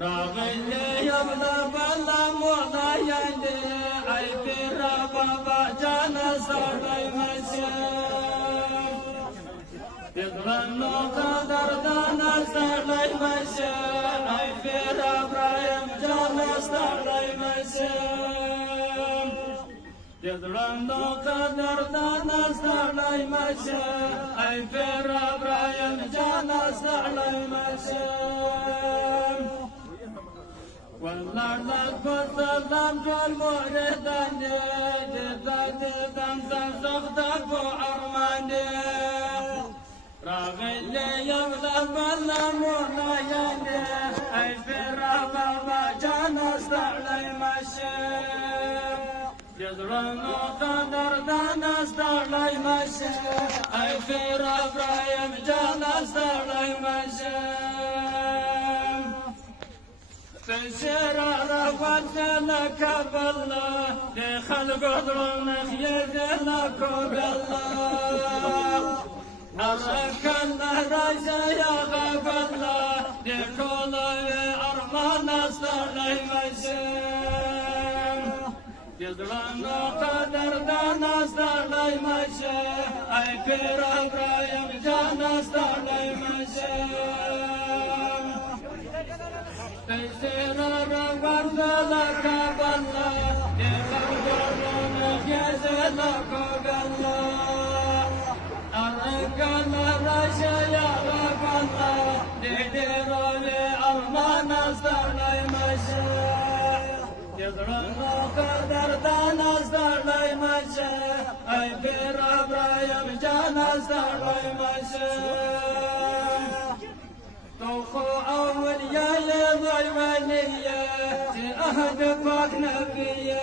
راغلی یم له بله مولا یندې ای پیره بابا جانه سړی مشه د زړه نو قدردانه سړی مشه ای پیره ابراهیم جانه سړی مشه د زړه نو قدردانه سړی مشه ای پیره ابراهیم جانه سړی مشه والله بسلام جل موردان دم سخت کو ارمان راغلی یم له بله مولا یندې ای پیره بابا جانه سړی مشه د زړه نو قدردانه سړی مشه ای پیره ابراهیم جانه سړی مشه فسر روات لك بالله لخلق ظلم خير لك بالله أراك النهر يا غاب الله لكل أرمان صلي مشام يدرنا قدر دانا صلي مشام أي بير إبراهيم جانا صلي مشام تسير روان لك بالله لخلق ظلم خير لك بالله أراك النهر يا غاب الله لديروني أرمان صلي مشام يدرنا قدر دانا صلي مشام أي بير إبراهيم جانا صلي مشام توخو أول يا ضيمانية أهد فاك نبية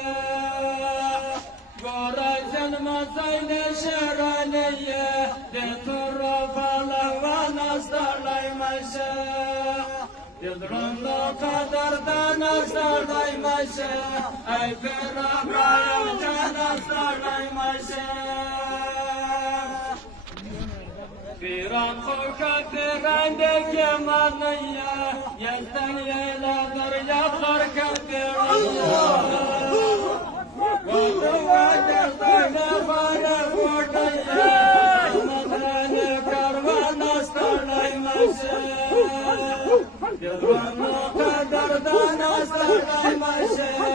قريش المصين شرانية لترف الأهوان صلي مشاء يضرب قدر دانا صلي مشاء أي بير إبراهيم جانا صلي مشاء فيران خوك فيران دك يا مانيا يستني لا دريا خرك فيران وقوات الصيد فانا فوقيا مثلا كروان استرني مشي يضرب قدر دانا استرني مشي